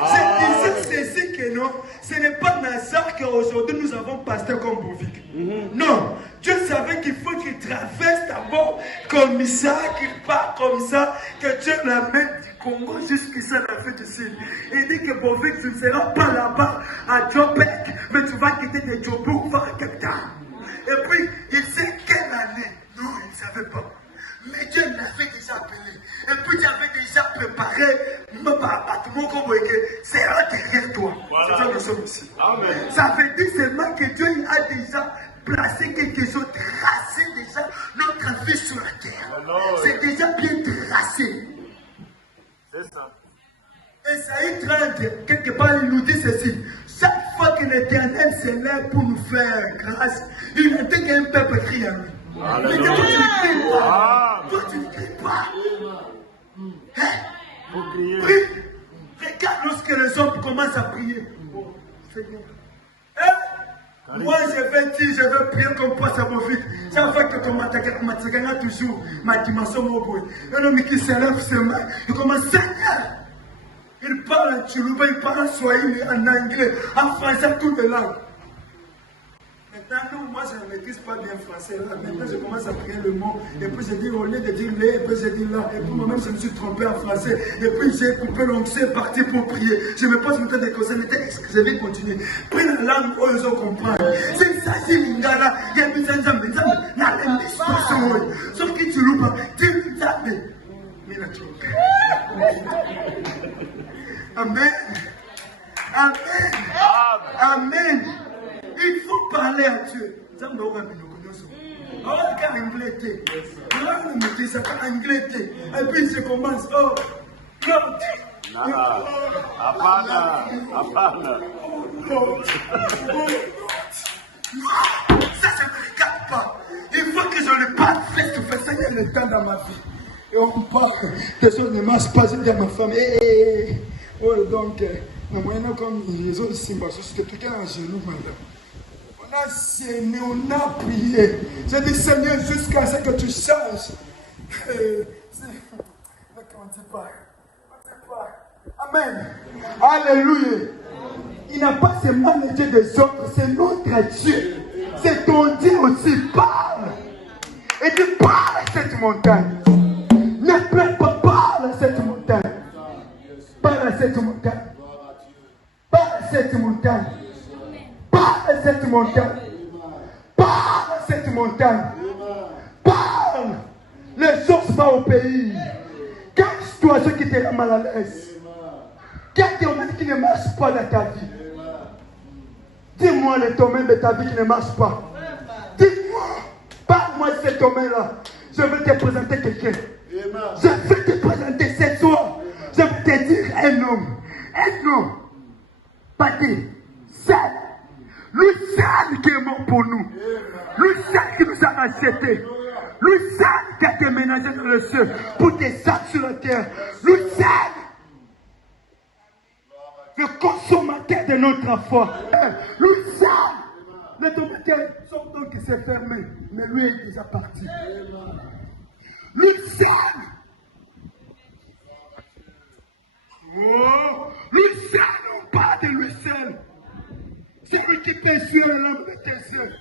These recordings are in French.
Je disais ceci que non, ce n'est pas Nazar qu'aujourd'hui nous avons pasteur comme Bovic. Non, Dieu savait qu'il faut qu'il traverse d'abord comme ça, qu'il part comme ça, que Dieu l'amène du Congo jusqu'à la fin du ciel. Il dit que Bovic, tu ne seras pas là-bas à Jobek, mais tu vas quitter tes jobs pour voir quelqu'un. Et puis, il sait quelle année. Non, il ne savait pas. Mais Dieu l'avait déjà appelé. Et puis, Dieu avait déjà préparé. C'est là derrière toi. Voilà. C'est ça que nous sommes ici. Amen. Ça veut dire seulement que Dieu a déjà placé quelque chose, tracé déjà notre vie sur la terre. C'est déjà bien tracé. C'est ça. Esaïe 30, quelque part, il nous dit ceci. Chaque fois que l'Éternel s'élève pour nous faire grâce, il a dit qu'un peuple crie à lui. Mais toi, tu ne cries pas. Toi, tu ne cries pas. Prie. Regarde lorsque les hommes commencent à prier. Seigneur. Moi, je vais dire, je vais prier comme toi, ça va vite. Ça fait que comme tu toujours ma dimension, mon boy. Un homme qui s'élève ses mains, il commence, Seigneur. Il parle en Tchoulouba, il parle en Swahili, en anglais, en français, toutes les langues. Maintenant, moi, je ne maîtrise pas bien français. Là. Maintenant, je commence à prier le mot. Et puis, je dis, au lieu de dire les, et puis je dis là. Et puis, moi-même, je me suis trompé en français. Et puis, j'ai coupé l'ongle, c'est parti pour prier. Je me pose maintenant des conseils. Je vais continuer. Prie la langue où ils ont compris. C'est ça, c'est l'ingala. Il y a des gens qui ont sauf que tu loupes. Tu l'as. Amen. Amen. Amen. Il faut parler à Dieu. Ça me donne anglais. Et puis je commence. Oh, God. Ça ne me regarde pas. Il faut que je le parle face to face. Ça y est le temps dans ma vie. Et on parle. Des choses ne marchent pas. Je dis à ma femme. Oh, donc, maintenant, comme les autres ici, parce que quelqu'un a un genou, madame. On a saigné, on a prié. J'ai dit, Seigneur, jusqu'à ce que tu changes. Amen. Alléluia. Il n'a pas seulement le Dieu des autres, c'est notre Dieu. C'est ton Dieu aussi. Parle. Et tu parles à cette montagne. Ne pleure pas, parle à cette montagne. Parle à cette montagne. Parle à cette montagne. Parle à cette montagne. Parle à cette montagne. Parle. Les choses vont au pays. Quelle situation qui te rend mal à l'aise? Quel domaine qui ne marche pas dans ta vie? Dis-moi le domaine de ta vie qui ne marche pas. Dis-moi. Parle-moi de ce domaine-là. Je vais te présenter quelqu'un. Je vais te présenter ce soir. Je vais te dire un homme. Un homme. Pas dit. Seul. Le seul qui est mort pour nous. Le seul qui nous a rachetés. Le seul qui a déménagé dans le ciel pour descendre sur la terre. Le seul. Le consommateur de notre foi. Le seul. Le domaine, son don qui s'est fermé. Mais lui est déjà parti. Le seul. Oh, le seul, on parle de lui seul. C'est lui qui peut suivre l'homme de tes yeux.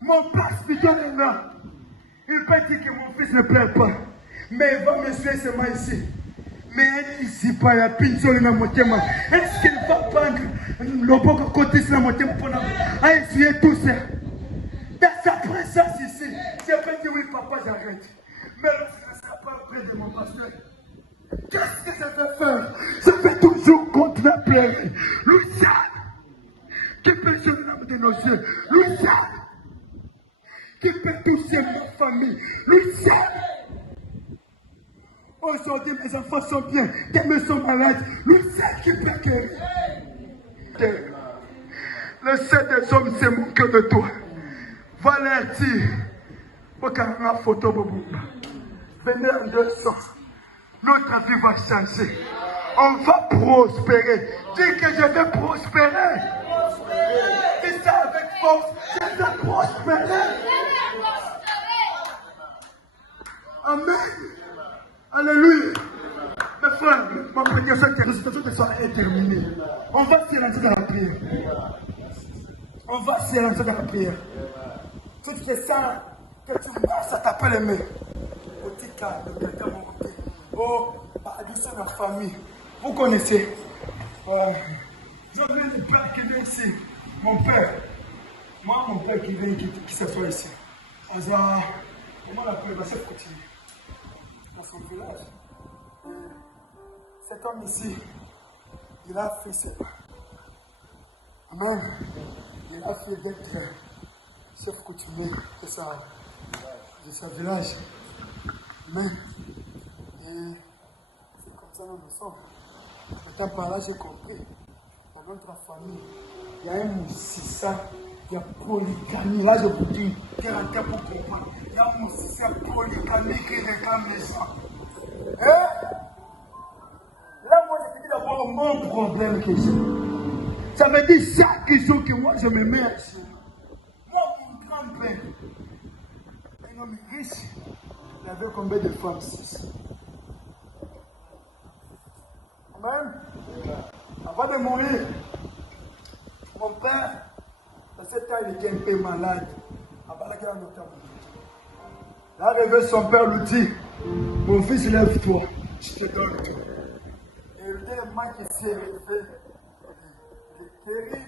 Mon père spirituel est là. Il peut dire que mon fils ne plaît pas. Mais il va me suivre seulement ici. Mais ici, pas la pinceau dans mon thème. Est-ce qu'il va prendre le bon côté sur mon thème pour essuyer tout ça? Dans sa présence ici, je peux dire oui, papa, j'arrête. Mais lorsque ne sera pas près de mon pasteur, qu'est-ce que ça va faire? Je vais toujours continuer à pleurer. Lui seul, qui peut sauver l'âme de nos yeux. Lui seul, qui peut toucher ma famille. Lui seul. Aujourd'hui, mes enfants sont bien. Tes mères sont malades. Lui seul qui peut guérir. Le seul des hommes, c'est mon cœur de toi. Valentin, regarde la photo, Boboumba. Venez en 200. Notre vie va changer. On va prospérer. Dis que je vais prospérer. Dis ça avec force. Je vais prospérer. Amen. Alléluia. Mais frère, ma prédication de soir est terminée. On va se lancer dans la prière. On va se lancer dans la prière. Tout ce que ça, que tu marches, ça t'appelle les mains. Petit cas de quelqu'un, mon côté. Oh, addition de la famille. Vous connaissez. Je viens du père qui vient ici. Mon père. Moi, mon père qui vient, qui s'assoit ici. Comment l'appelle? Il va se continuer. Dans son village. Cet homme ici, il a fait ce pas. Amen. Il a fait d'être chef coutumier de sa village. Amen. Et c'est comme ça que nous sommes. Maintenant, par là, j'ai compris. Dans notre famille, il y a un moussissa, il y a polygamie. Là, je vous dis, quel est pour comprendre. Il y a un moussissa polygamie qui réclame les gens. Hein? Là, moi, je te dis d'abord mon problème que j'ai. Ça veut dire chaque jour que moi, je me mets à chez moi, mon grand-père, un homme riche, il avait combien de femmes? 6. Amen. Avant de mourir, mon père, à cet âge, il était un peu malade. Il a rêvé, son père lui dit, mon fils, lève-toi, je te donne tout. Et il était un man qui s'est rêvé. Il est guéri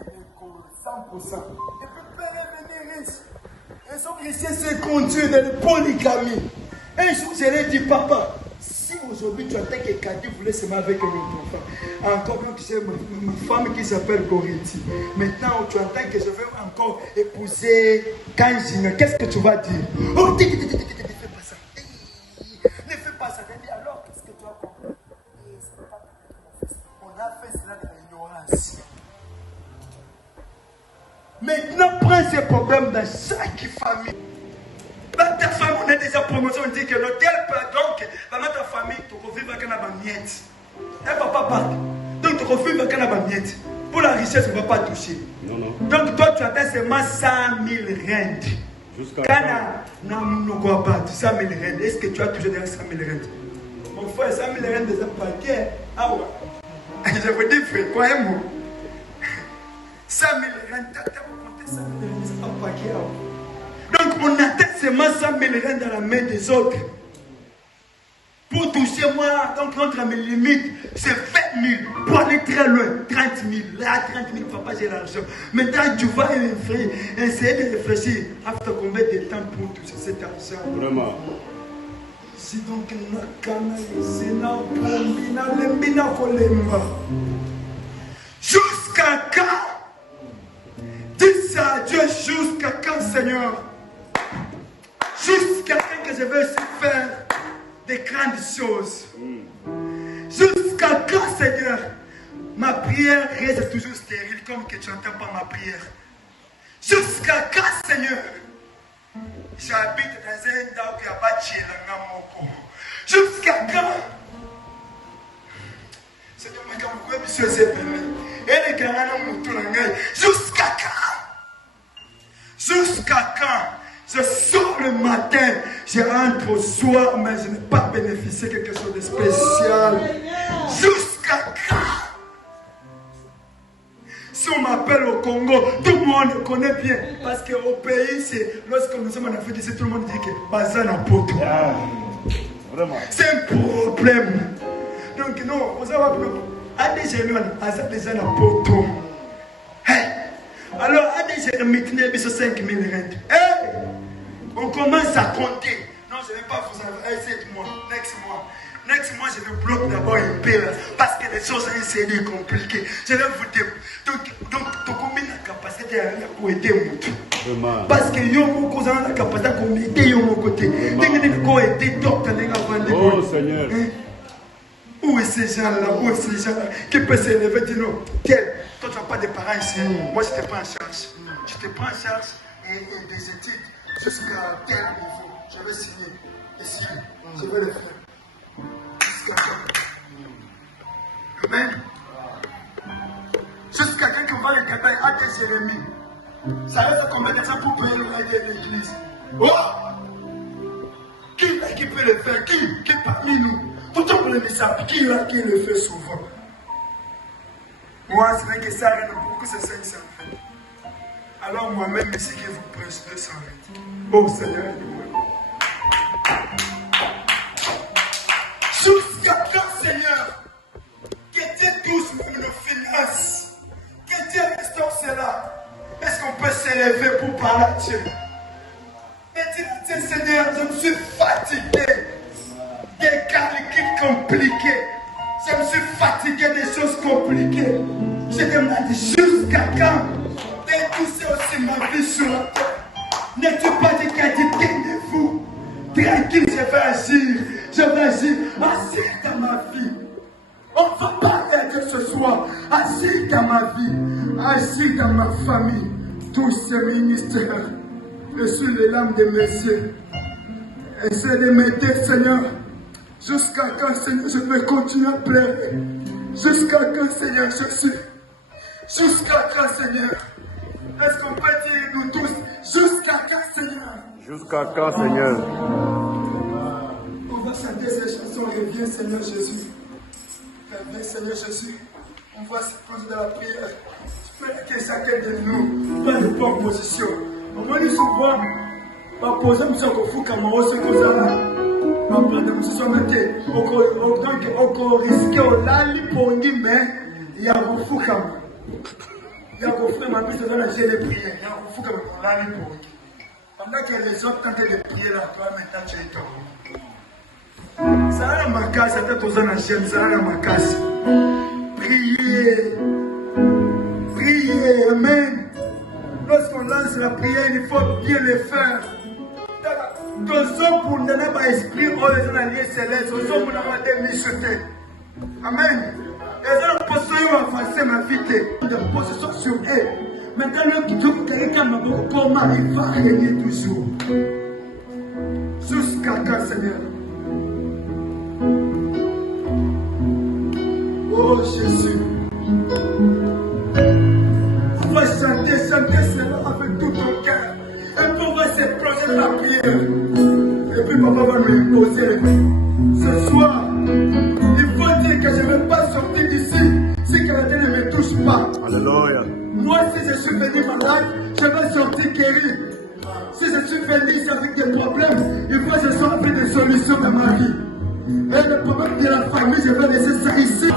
100%. Et puis, père est venu riche. Et son richesse s'est conduite dans la polygamie. Un jour, je lui ai dit, papa, si aujourd'hui tu entends que Kadi voulait se marier avec un autre enfant, encore que j'ai ma femme qui s'appelle Goriti. Maintenant, tu entends que je veux encore épouser Kanjina, qu'est-ce que tu vas dire? Oh, ne fais pas ça. Ne fais pas ça. Alors, qu'est-ce que tu as compris? On a fait cela dans l'ignorance. Maintenant, prends ces problèmes dans chaque famille. Dans ta famille, on a déjà promotion, on dit que l'hôtel peut donc, dans ta famille, tu peux vivre avec un miette. Elle ne va pas battre. Donc, tu peux vivre avec un miette. Pour la richesse, on ne va pas toucher. Non, non. Donc, toi, tu attends seulement 100 000 rentes. Jusqu'à quand on ne va pas 100 000 rentes, est-ce que tu as toujours derrière 100 000 rentes? Mon frère, 100 000 rentes déjà parquet. Ah ouais. Je vous dis, frère, croyez-moi. 100 000 rentes, tu as compté 100 000 rentes, c'est pas parquet. Donc on attend seulement 100 000 rentes dans la main des autres. Pour toucher moi, donc notre limite, c'est 20 000. Pour aller très loin, 30 000. Là, 30 000, papa, j'ai l'argent. Maintenant, tu vas essayer de réfléchir. Après combien de temps pour toucher cet argent? Vraiment. Si donc, jusqu'à quand? Dis ça à Dieu, jusqu'à quand, Seigneur? Jusqu'à quand que je vais faire des grandes choses? Jusqu'à quand, Seigneur? Ma prière reste toujours stérile comme que tu n'entends pas ma prière. Jusqu'à quand, Seigneur? J'habite dans un endroit qui a bâti la moko. Jusqu'à quand? Seigneur, je suis jusqu'à quand? Jusqu'à quand? Je sors le matin, je rentre au soir, mais je n'ai pas bénéficié de quelque chose de spécial. Jusqu'à quand? Si on m'appelle au Congo, tout le monde connaît bien. Parce qu'au pays, c'est lorsque nous sommes en Afrique, tout le monde dit que Bazan a poto. C'est un problème. Donc, non, vous avez des gens qui ont poto. Alors, à des gens qui ont 5 000 rentes. On commence à compter. Non, je ne vais pas vous envoyer 7 mois, next mois, je vais bloquer d'abord un peu parce que les choses sont compliquées. Je vais vous dire. Donc, tu as combien de capacité pour aider mon tout? Parce que yo mon cousin a la capacité pour m'aider yo mon côté. Oh Seigneur. Où est ces gens-là? Où est ces gens-là qui peuvent s'élever et dire non, toi tu n'as pas de parents ici. Moi je te prends en charge. Je te prends en charge et des études jusqu'à tel niveau. Je vais signer ici. Je vais le faire. Jusqu'à quand? Amen. Jusqu'à quand qu'on va regarder à des Jérémie. Ça reste combien de temps pour payer le loyer de l'église? Oh! Qui peut le faire? Qui parmi nous? Tout le monde peut le mais ça qui là qui le fait souvent. Moi, c'est vrai que ça arrive beaucoup, c'est ça que ça fait. Alors moi-même, ici que vous prêchez, ça arrête. Oh Seigneur, jusqu'à quand, Seigneur, que Dieu touche même nos finances, que Dieu restaure cela. Est-ce qu'on peut s'élever pour parler à Dieu? Et dire, Seigneur, je me suis fatigué des calculs compliqués. Je me suis fatigué des choses compliquées. Je demande jusqu'à quand de toucher aussi ma vie sur la terre. N'es-tu pas dit qu'à dire, tenez-vous, tranquille, je vais agir. Je vais agir. Agir dans ma vie. On va parler que ce soit. Agir dans ma vie. Agir dans ma famille. Tous ces ministères. Je suis les lames de mes yeux. Essaie de m'aider, Seigneur. Jusqu'à quand, Seigneur, je vais continuer à pleurer. Jusqu'à quand, Seigneur, je suis. Jusqu'à quand, Seigneur. Est-ce qu'on peut dire, nous tous, jusqu'à quand, Seigneur? Jusqu'à quand, Seigneur? On va chanter ces chansons. Reviens, Seigneur Jésus. Reviens, Seigneur Jésus. On va se poser dans la prière. Je prie que chacun de nous, pas de bonne position. On va nous souvent, on va poser un peu de fou comme on se cause là. On va prendre un peu de on risque au lali pour nous, mais il y a un fou comme il y a un fou comme un peu de la gêne de prière. Il y a un fou comme on lali pour nous. Pendant que les autres tentent de prier là, toi maintenant tu es tombé. Ça a ma casse, ça t'a posé la gêne, ça a ma casse. Priez. Priez, amen. Lorsqu'on lance la prière, il faut bien le faire. Dans ce pour ne pas esprit, on les alliés célestes, on s'en va démissionner. Amen. Et ça, on peut se faire ma vie de possession sur eux. Maintenant, quelqu'un m'a beaucoup pour moi, il va régner toujours. Jusqu'à quand, Seigneur? Oh Jésus. On va chanter cela avec tout ton cœur. Et puis on va se plonger dans la prière. Et puis papa va nous imposer les mains. Ce soir, il faut dire que je ne vais pas sortir d'ici si quelqu'un ne me touche pas. Alléluia. Moi, si je suis venu malade, je vais sortir guéri. Si je suis venu ici avec des problèmes, il faut que je sois avec des solutions dans ma vie. Et le problème de la famille, je vais laisser ça ici.